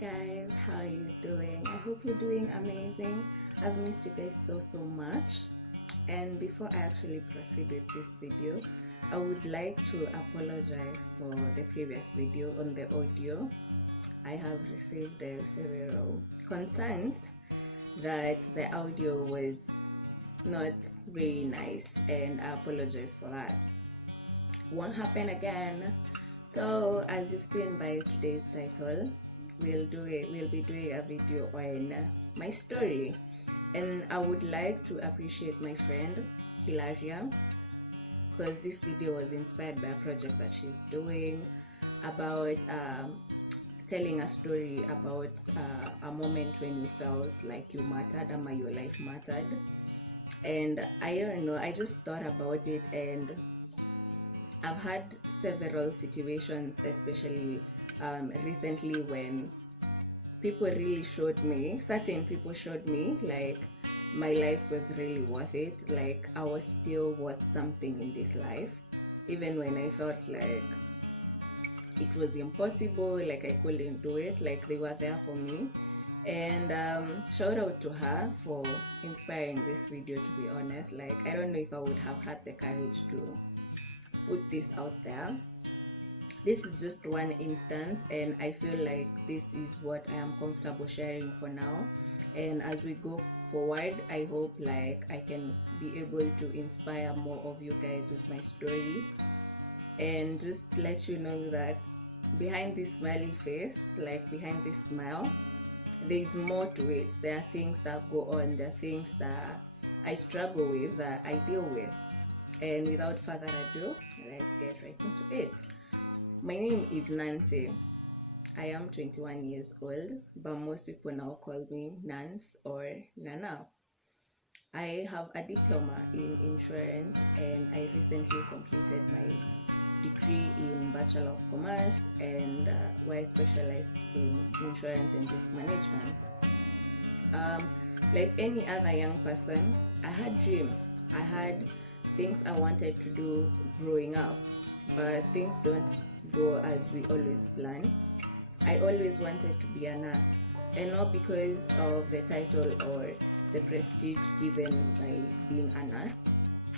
guys, how are you doing? I hope you're doing amazing. I've missed you guys so much. And before I actually proceed with this video, I would like to apologize for the previous video on the audio. I have received several concerns that the audio was not very nice, and I apologize for that. Won't happen again. So as you've seen by today's title, we'll be doing a video on my story, and I would like to appreciate my friend Hilaria, because this video was inspired by a project that she's doing about telling a story about a moment when you felt like you mattered or your life mattered. And I don't know, I just thought about it, and I've had several situations, especially recently, when certain people showed me like my life was really worth it, like I was still worth something in this life, even when I felt like it was impossible, like I couldn't do it, like they were there for me. And shout out to her for inspiring this video, to be honest. Like, I don't know if I would have had the courage to put this out there. This is just one instance, and I feel like this is what I am comfortable sharing for now. And as we go forward, I hope like I can be able to inspire more of you guys with my story, and just let you know that behind this smiley face, like behind this smile, there's more to it. There are things that go on, there are things that I struggle with, that I deal with. And without further ado, let's get right into it. My name is Nancy. I am 21 years old, but most people now call me Nance or Nana. I have a diploma in insurance, and I recently completed my degree in Bachelor of Commerce, and where I specialized in insurance and risk management. Like any other young person, I had dreams. I had things I wanted to do growing up, but things don't go as we always plan. I always wanted to be a nurse, and not because of the title or the prestige given by being a nurse.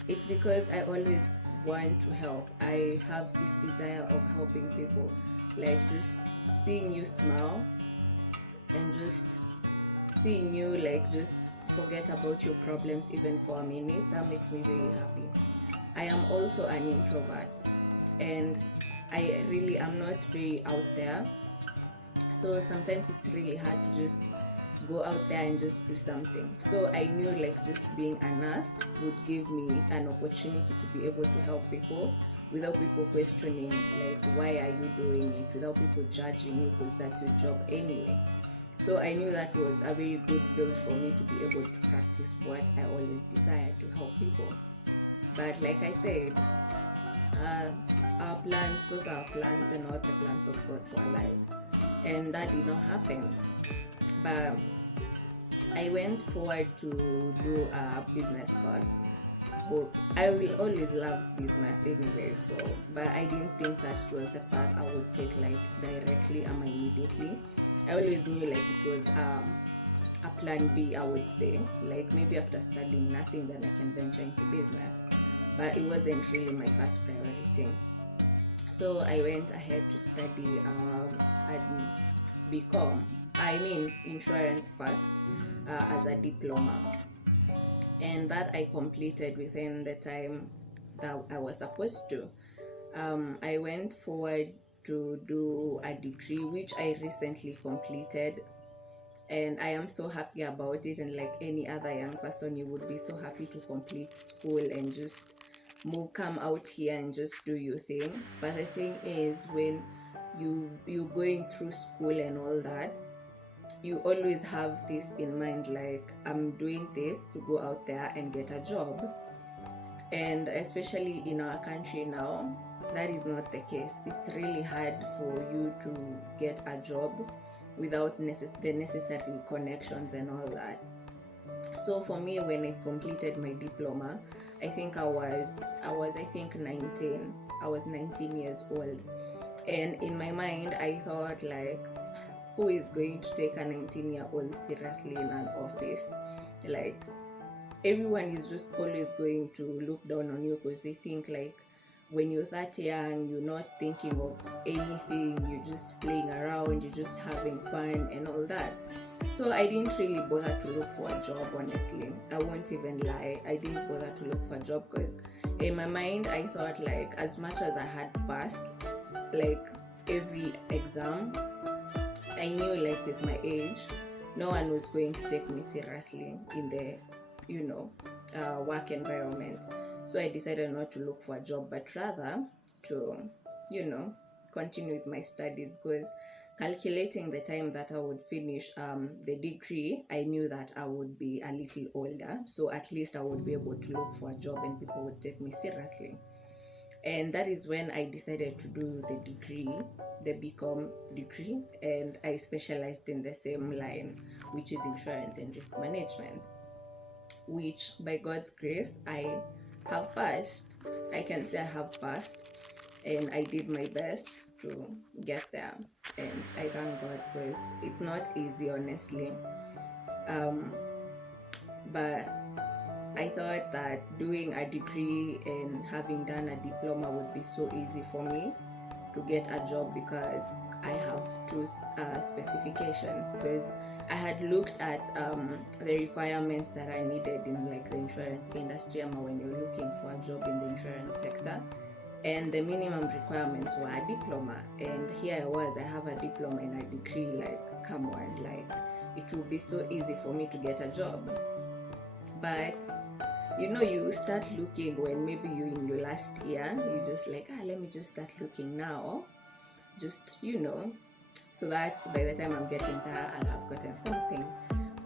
It's because I always want to help. I have this desire of helping people, like just seeing you smile and just seeing you like just forget about your problems even for a minute. That makes me very happy. I am also an introvert, and I really am not very out there, so sometimes it's really hard to just go out there and just do something. So I knew like just being a nurse would give me an opportunity to be able to help people without people questioning like why are you doing it, without people judging you, because that's your job anyway. So I knew that was a very good field for me to be able to practice what I always desired, to help people. But like I said, our plans, those are our plans and not the plans of God for our lives, and that did not happen. But I went forward to do a business course. I will always love business anyway, so but I didn't think that it was the path I would take like directly and immediately. I always knew like it was a plan B, I would say, like maybe after studying nursing then I can venture into business, but it wasn't really my first priority. So I went ahead to study BCom, insurance first, as a diploma, and that I completed within the time that I was supposed to. I went forward to do a degree, which I recently completed, and I am so happy about it. And like any other young person, you would be so happy to complete school and just come out here and just do your thing. But the thing is, when you're going through school and all that, you always have this in mind, like I'm doing this to go out there and get a job. And especially in our country now, that is not the case. It's really hard for you to get a job without the necessary connections and all that. So for me, when I completed my diploma, I think I was 19 years old, and in my mind I thought like who is going to take a 19-year-old seriously in an office? Like, everyone is just always going to look down on you because they think like when you're that young, you're not thinking of anything, you're just playing around, you're just having fun and all that. So I didn't really bother to look for a job, honestly. I won't even lie. I didn't bother to look for a job because in my mind I thought like as much as I had passed like every exam, I knew like with my age, no one was going to take me seriously in the work environment. So I decided not to look for a job, but rather to continue with my studies, because calculating the time that I would finish the degree, I knew that I would be a little older, so at least I would be able to look for a job and people would take me seriously. And that is when I decided to do the degree, the BCom degree, and I specialized in the same line, which is insurance and risk management, which by God's grace I have passed. I can say I have passed, and I did my best to get there, and I thank God because it's not easy, honestly. But I thought that doing a degree and having done a diploma would be so easy for me to get a job because I have two specifications, because I had looked at the requirements that I needed in like the insurance industry when you're looking for a job in the insurance sector, and the minimum requirements were a diploma, and here I have a diploma and a degree. Like, come on, like it will be so easy for me to get a job. But you start looking when maybe you're in your last year. You just like, let me just start looking now, just so that by the time I'm getting there, I'll have gotten something.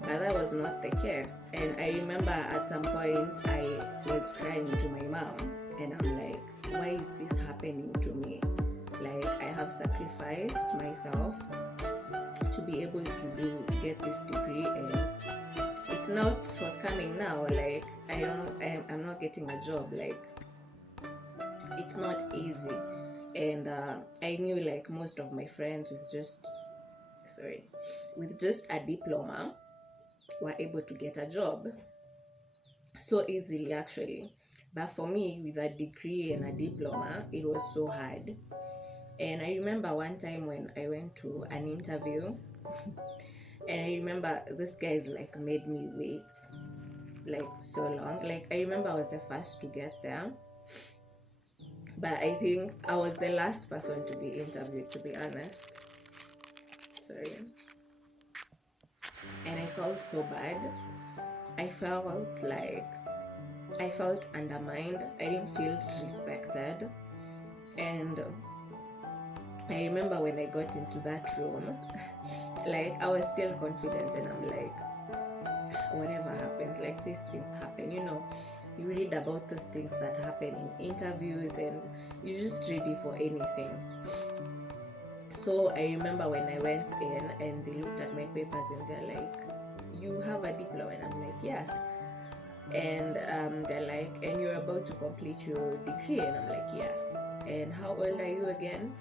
But that was not the case. And I remember at some point I was crying to my mom, and I'm like, why is this happening to me? Like, I have sacrificed myself to be able to get this degree, and it's not forthcoming now. Like, I'm not getting a job. Like, it's not easy. And I knew like most of my friends with just a diploma were able to get a job so easily, actually. But for me, with a degree and a diploma, it was so hard. And I remember one time when I went to an interview, and I remember this guys like made me wait like so long. Like, I remember I was the first to get there, but I think I was the last person to be interviewed, to be honest. Sorry. And I felt so bad. I felt undermined. I didn't feel respected. And I remember when I got into that room, like, I was still confident, and I'm like, whatever happens, like, these things happen, you read about those things that happen in interviews, and you're just ready for anything. So I remember when I went in and they looked at my papers and they're like, you have a diploma? And I'm like, yes. And they're like, and you're about to complete your degree? And I'm like, yes. And how old are you again?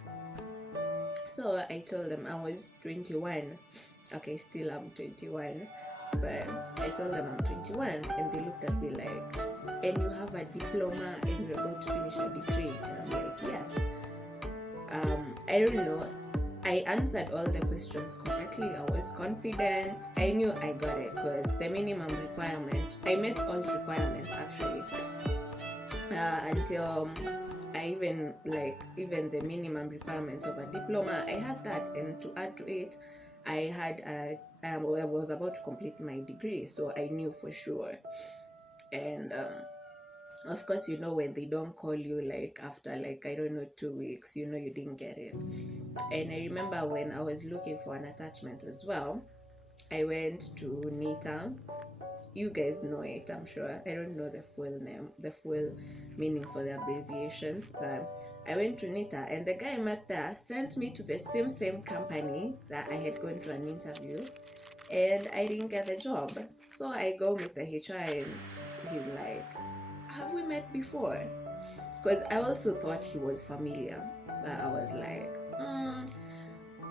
So I told them I was 21. Okay, still I'm 21. But I told them I'm 21, and they looked at me like, and you have a diploma and you're about to finish a degree? And I'm like, yes. I don't know. I answered all the questions correctly. I was confident. I knew I got it because the minimum requirement, I met all requirements actually. Until I even the minimum requirements of a diploma, I had that, and to add to it, I was about to complete my degree, so I knew for sure. And of course, when they don't call you like after 2 weeks, you didn't get it. And I remember when I was looking for an attachment as well, I went to Nita. You guys know it, I'm sure. I don't know the full meaning for the abbreviations, but I went to Nita, and the guy I met there sent me to the same company that I had gone to an interview, and I didn't get the job. So I go with the HR, and he's like, have we met before? Because I also thought he was familiar, but I was like,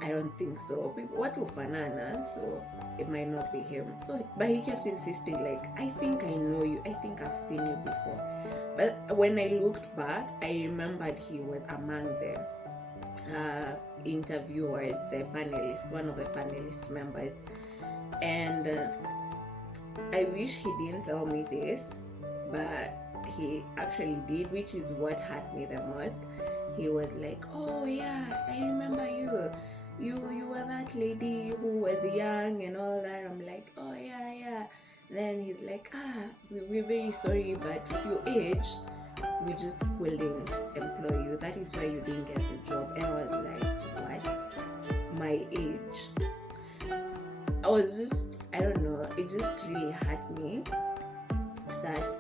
I don't think so. What ufanana? So it might not be him. So, but he kept insisting, like, I think I know you. I think I've seen you before. But when I looked back, I remembered he was among the interviewers, the panelist, one of the panelist members. And I wish he didn't tell me this, but he actually did, which is what hurt me the most. He was like, oh yeah, I remember you. You were that lady who was young and all that. I'm like, oh yeah. Then he's like, we're very sorry, but with your age, we just couldn't employ you. That is why you didn't get the job. And I was like, what? My age? I don't know, it just really hurt me that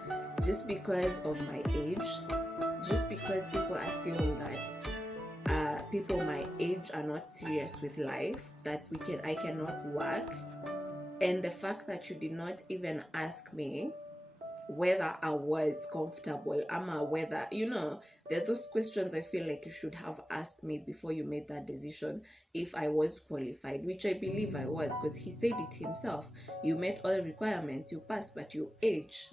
just because of my age, just because people assume that people my age are not serious with life, that I cannot work, and the fact that you did not even ask me whether I was comfortable, whether, there are those questions I feel like you should have asked me before you made that decision, if I was qualified, which I believe I was, because he said it himself. You met all requirements, you passed, but your age.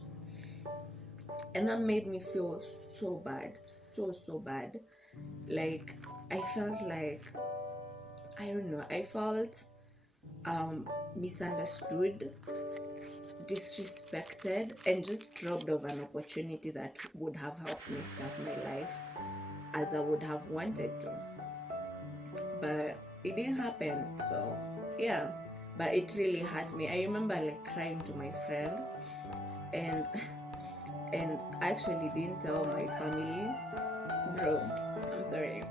And that made me feel so bad, so bad. Like, I felt like, I don't know, I felt misunderstood, disrespected, and just robbed of an opportunity that would have helped me start my life as I would have wanted to. But it didn't happen, so yeah. But it really hurt me. I remember like crying to my friend, and I actually didn't tell my family. Bro, I'm sorry,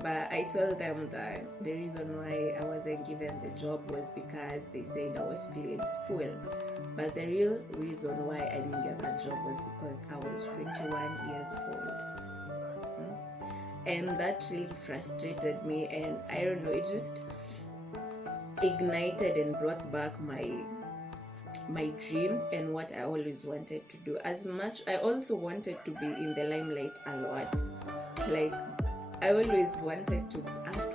but I told them that the reason why I wasn't given the job was because they said I was still in school. But the real reason why I didn't get that job was because I was 21 years old. And that really frustrated me, and I don't know, it just ignited and brought back my dreams and what I always wanted to do. As much, I also wanted to be in the limelight a lot. Like, I always wanted to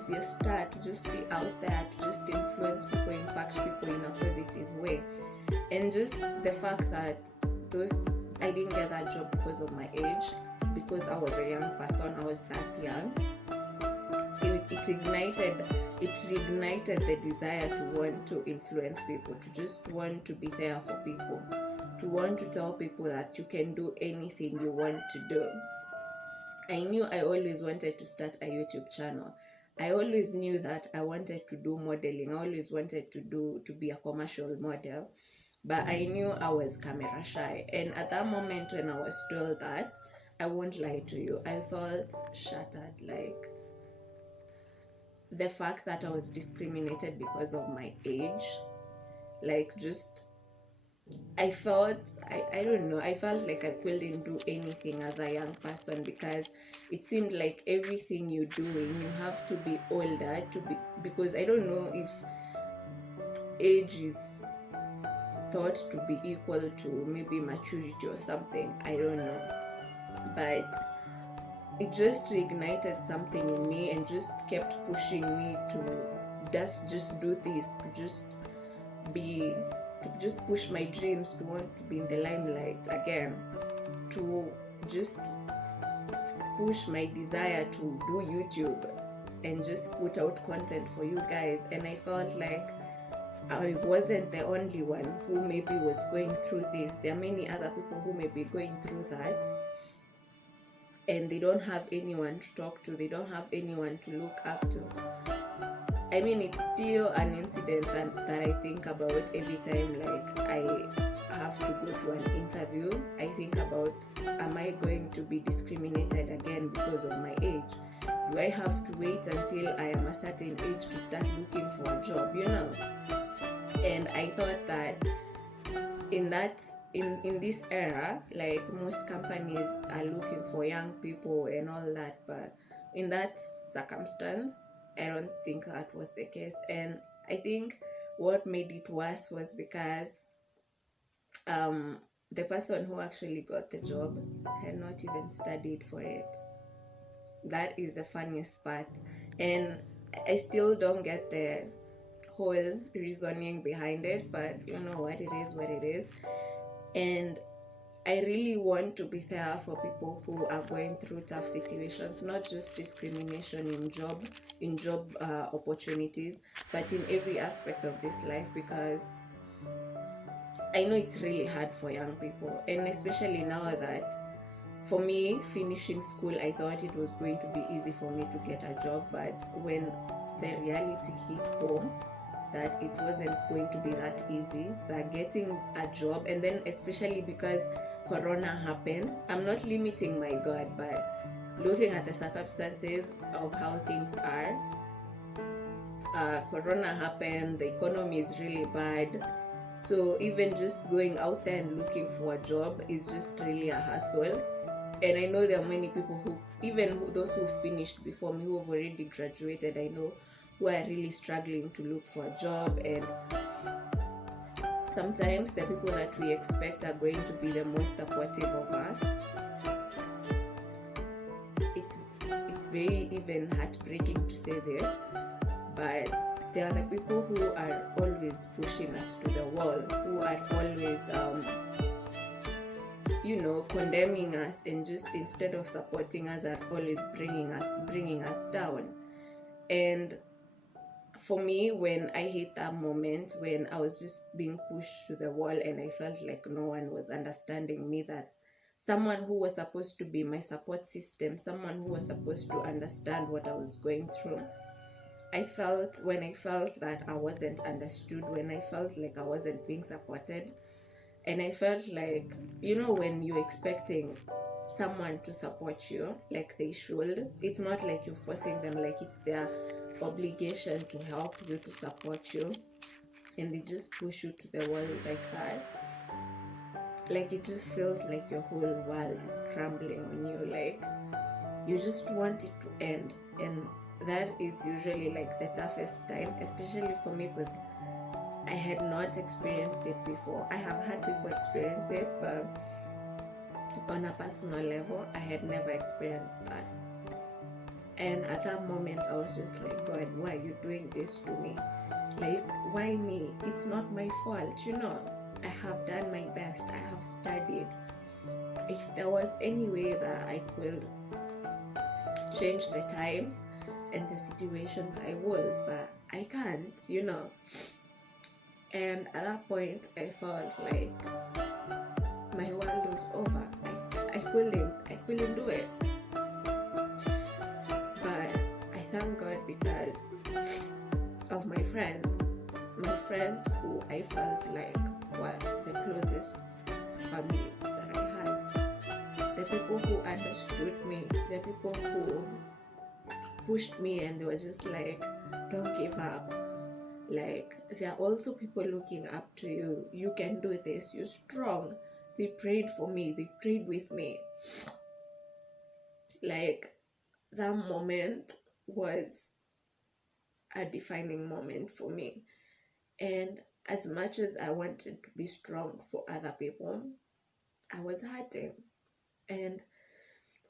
be a star, to just be out there, to just influence people, impact people in a positive way. And just the fact that I didn't get that job because of my age, because I was a young person, I was that young. It reignited the desire to want to influence people, to just want to be there for people, to want to tell people that you can do anything you want to do. I knew I always wanted to start a YouTube channel. I always knew that I wanted to do modeling. I always wanted to be a commercial model, but I knew I was camera shy. And at that moment when I was told that, I won't lie to you, I felt shattered. Like, the fact that I was discriminated because of my age, like, just, I felt, I don't know, I felt like I couldn't do anything as a young person, because it seemed like everything you're doing, you have to be older because I don't know if age is thought to be equal to maybe maturity or something, I don't know, but it just reignited something in me and just kept pushing me to just do this, to just push my dreams, to want to be in the limelight again, to just push my desire to do YouTube and just put out content for you guys. And I felt like I wasn't the only one who maybe was going through this. There are many other people who may be going through that, and they don't have anyone to talk to, they don't have anyone to look up to. I mean, it's still an incident that I think about every time, like, I have to go to an interview. I think about, am I going to be discriminated again because of my age? Do I have to wait until I am a certain age to start looking for a job, And I thought that in this era, like, most companies are looking for young people and all that, but in that circumstance, I don't think that was the case. And I think what made it worse was because the person who actually got the job had not even studied for it. That is the funniest part. And I still don't get the whole reasoning behind it, but you know what, it is what it is. And I really want to be there for people who are going through tough situations, not just discrimination in job opportunities, but in every aspect of this life, because I know it's really hard for young people, and especially now that, for me, finishing school, I thought it was going to be easy for me to get a job, but when the reality hit home, that it wasn't going to be that easy, that getting a job, and then especially because Corona happened, I'm not limiting my God, but looking at the circumstances of how things are, Corona happened, the economy is really bad. So even just going out there and looking for a job is just really a hassle. And I know there are many people who, even those who finished before me, who have already graduated, I know, who are really struggling to look for a job. And sometimes the people that we expect are going to be the most supportive of us. It's very even heartbreaking to say this, but they are the people who are always pushing us to the wall, who are always condemning us, and just instead of supporting us are always bringing us down. And for me, when I hit that moment when I was just being pushed to the wall and I felt like no one was understanding me, that someone who was supposed to be my support system, someone who was supposed to understand what I was going through, when I felt that I wasn't understood, when I felt like I wasn't being supported, and I felt like, when you're expecting someone to support you like they should, it's not like you're forcing them, like it's their obligation to help you, to support you, and they just push you to the wall like that. Like, it just feels like your whole world is crumbling on you, like you just want it to end. And that is usually like the toughest time, especially for me, because I had not experienced it before. I have had people experience it, but on a personal level, I had never experienced that. And at that moment, I was just like, God, why are you doing this to me? Like, why me? It's not my fault, I have done my best. I have studied. If there was any way that I could change the times and the situations, I would, but I can't, And at that point, I felt like my world was over. I couldn't do it. But I thank God because of my friends who I felt like were the closest family that I had. The people who understood me, the people who pushed me, and they were just like, don't give up. Like, there are also people looking up to you. You can do this. You're strong. They prayed for me. They prayed with me. Like, that moment was a defining moment for me. And as much as I wanted to be strong for other people, I was hurting. And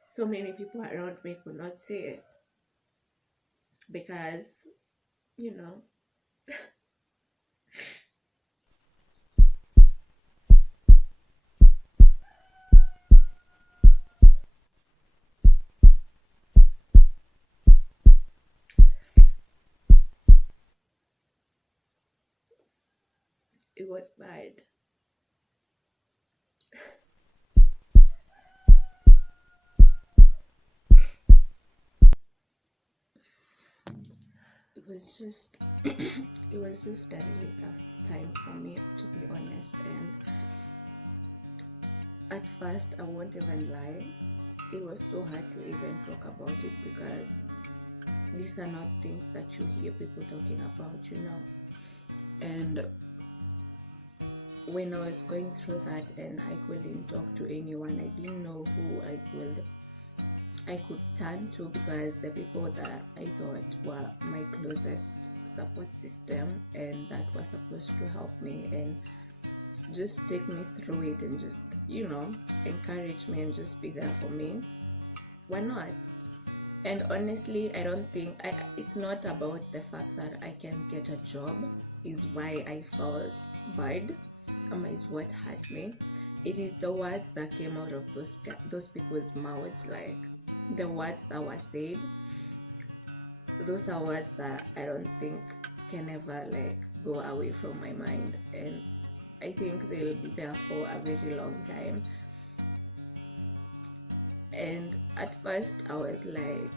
so many people around me could not see it. Because, it was bad. It was just a really tough time for me, to be honest. And at first, I won't even lie, it was so hard to even talk about it, because these are not things that you hear people talking about, And when I was going through that and I couldn't talk to anyone, I didn't know who I could turn to, because the people that I thought were my closest support system and that were supposed to help me and just take me through it and just, encourage me and just be there for me, were not. And honestly, I don't think it's not about the fact that I can get a job is why I felt bad, is what hurt me. It is the words that came out of those people's mouths, like the words that were said. Those are words that I don't think can ever like go away from my mind, and I think they'll be there for a very long time. And at first I was like,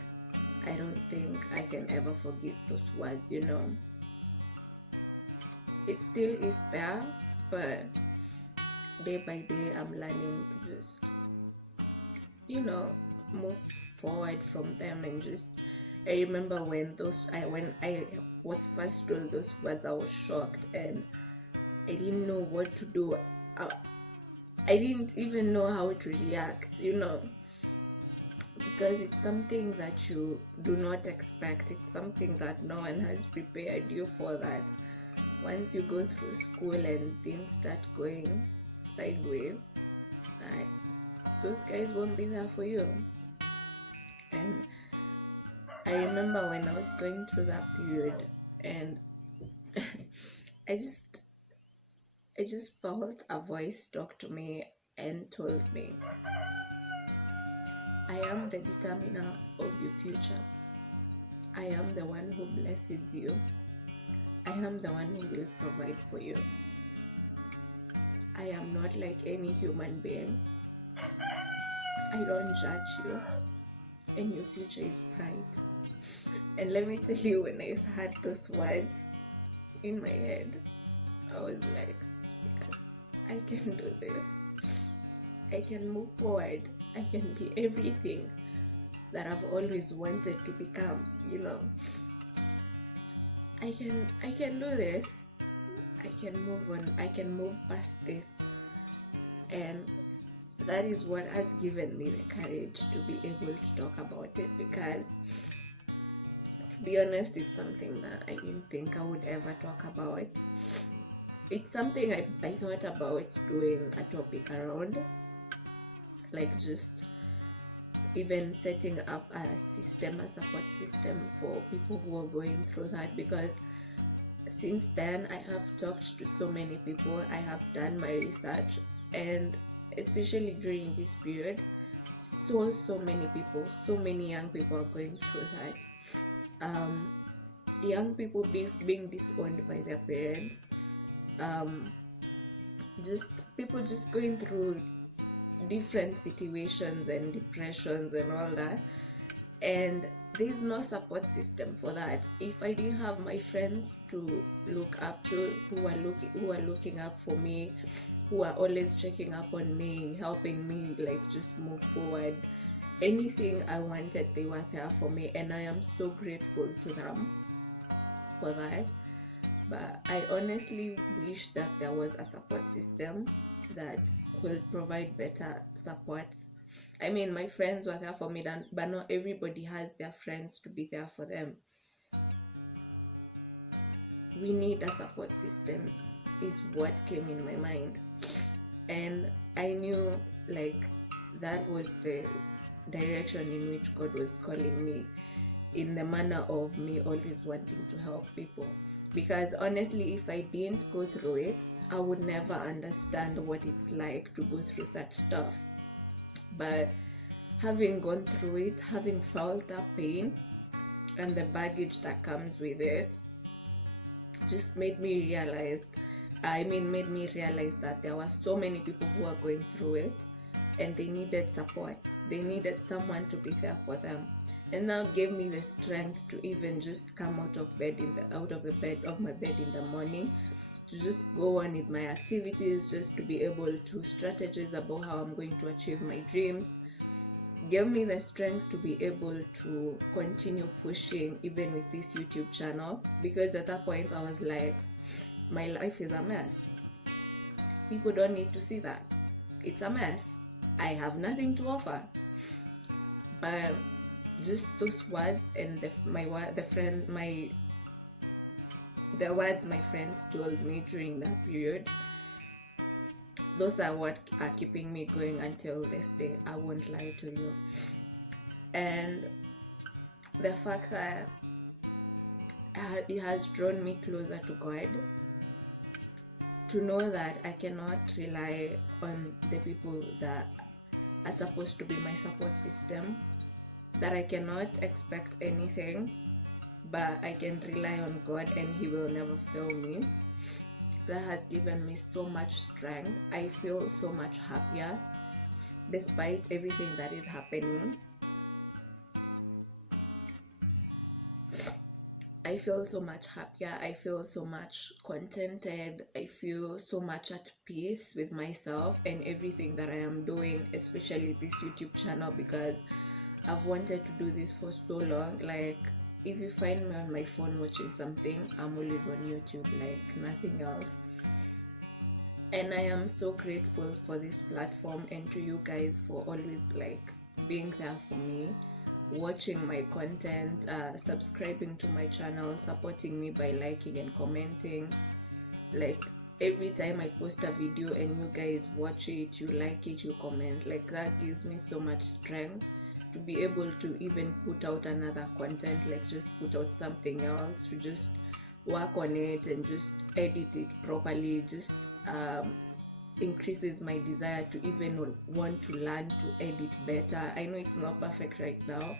I don't think I can ever forgive those words, It still is there, but day by day I'm learning to just, move forward from them. And just, I remember when I was first told those words, I was shocked and I didn't know what to do. I didn't even know how to react, because it's something that you do not expect. It's something that no one has prepared you for. That once you go through school and things start going sideways, those guys won't be there for you. And I remember when I was going through that period, and I just felt a voice talk to me and told me, I am the determiner of your future. I am the one who blesses you. I am the one who will provide for you. I am not like any human being. I don't judge you, and your future is bright. And let me tell you, when I heard those words in my head, I was like, yes, I can do this. I can move forward. I can be everything that I've always wanted to become, I can do this. I can move on. I can move past this. And that is what has given me the courage to be able to talk about it, because to be honest, it's something that I didn't think I would ever talk about. It's something I thought about doing a topic around, like just even setting up a support system for people who are going through that, because since then I have talked to so many people, I have done my research, and especially during this period, so many people, so many young people are going through that. Young people being disowned by their parents, just people just going through different situations and depressions and all that, and there's no support system for that. If I didn't have my friends to look up to, who are looking up for me, who are always checking up on me, helping me like just move forward, anything I wanted, they were there for me, and I am so grateful to them for that. But I honestly wish that there was a support system that could provide better support. I mean, my friends were there for me, but not everybody has their friends to be there for them. We need a support system, is what came in my mind. And I knew like that was the direction in which God was calling me, in the manner of me always wanting to help people. Because honestly, if I didn't go through it, I would never understand what it's like to go through such stuff. But having gone through it, having felt that pain and the baggage that comes with it, just made me realize that there were so many people who are going through it, and they needed support. They needed someone to be there for them. And that gave me the strength to even just come out of my bed in the morning, to just go on with my activities, just to be able to strategize about how I'm going to achieve my dreams. Gave me the strength to be able to continue pushing even with this YouTube channel, because at that point I was like, my life is a mess. People don't need to see that. It's a mess. I have nothing to offer. But just those words and the words my friends told me during that period, those are what are keeping me going until this day. I won't lie to you. And the fact that it has drawn me closer to God, to know that I cannot rely on the people that are supposed to be my support system, that I cannot expect anything, but I can rely on God and He will never fail me. That has given me so much strength. I feel so much happier despite everything that is happening. I feel so much happier. I feel so much contented. I feel so much at peace with myself and everything that I am doing, especially this YouTube channel, because I've wanted to do this for so long. Like, if you find me on my phone watching something, I'm always on YouTube, like nothing else. And I am so grateful for this platform and to you guys for always like being there for me, watching my content, subscribing to my channel, supporting me by liking and commenting. Like, every time I post a video and you guys watch it, you like it, you comment, like that gives me so much strength to be able to even put out another content, like just put out something else, to just work on it and just edit it properly. Just increases my desire to even want to learn to edit better. I know it's not perfect right now,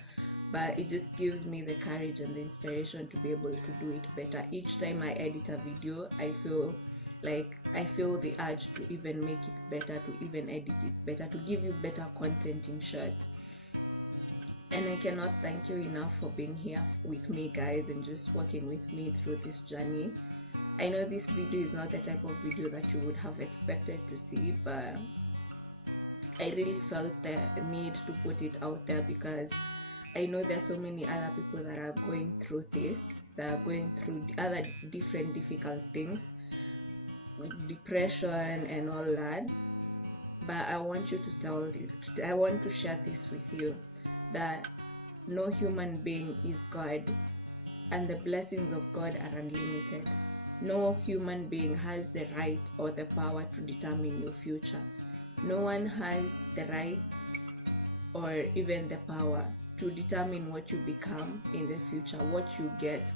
but it just gives me the courage and the inspiration to be able to do it better. Each time I edit a video, I feel the urge to even make it better, to even edit it better, to give you better content, in short. And I cannot thank you enough for being here with me, guys, and just working with me through this journey. I know this video is not the type of video that you would have expected to see, but I really felt the need to put it out there because I know there's so many other people that are going through this, that are going through other different difficult things, depression and all that. But I want you to I want to share this with you, that no human being is God, and the blessings of God are unlimited. No human being has the right or the power to determine your future. No one has the right or even the power to determine what you become in the future, what you get.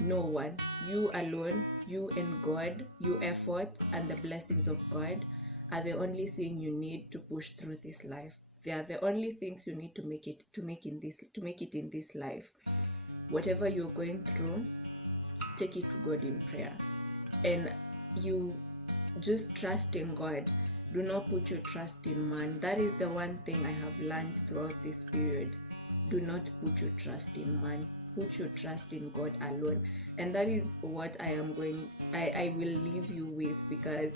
No one. You alone, you and God, your effort and the blessings of God are the only thing you need to push through this life. They are the only things you need to make it in this life. Whatever you're going through, take it to God in prayer, and you just trust in God. Do not put your trust in man. That is the one thing I have learned throughout this period. Do not put your trust in man. Put your trust in God alone. And that is what I will leave you with, because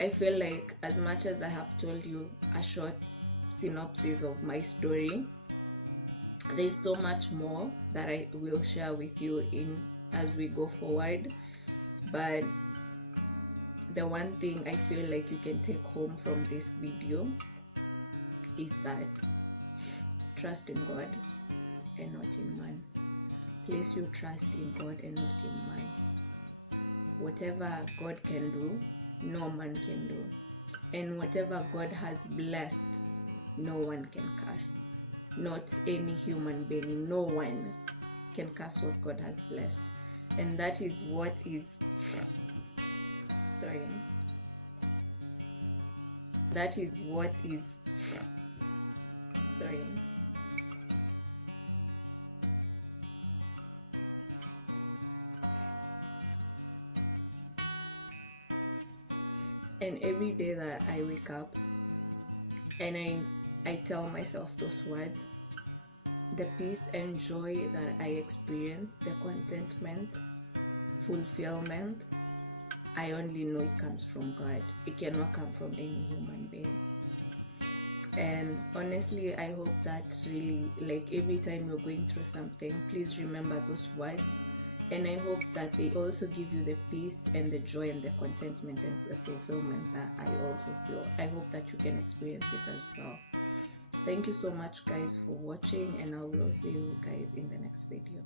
I feel like as much as I have told you a short synopsis of my story, there's so much more that I will share with you as we go forward. But the one thing I feel like you can take home from this video is that trust in God and not in man. Place your trust in God and not in man. Whatever God can do, no man can do. And whatever God has blessed, no one can curse. Not any human being, no one can curse what God has blessed. And that is what is, and every day that I wake up and I tell myself those words, the peace and joy that I experience, the contentment, fulfillment, I only know it comes from God. It cannot come from any human being. And honestly, I hope that really, like, every time you're going through something, please remember those words. And I hope that they also give you the peace and the joy and the contentment and the fulfillment that I also feel. I hope that you can experience it as well. Thank you so much, guys, for watching, and I will see you guys in the next video.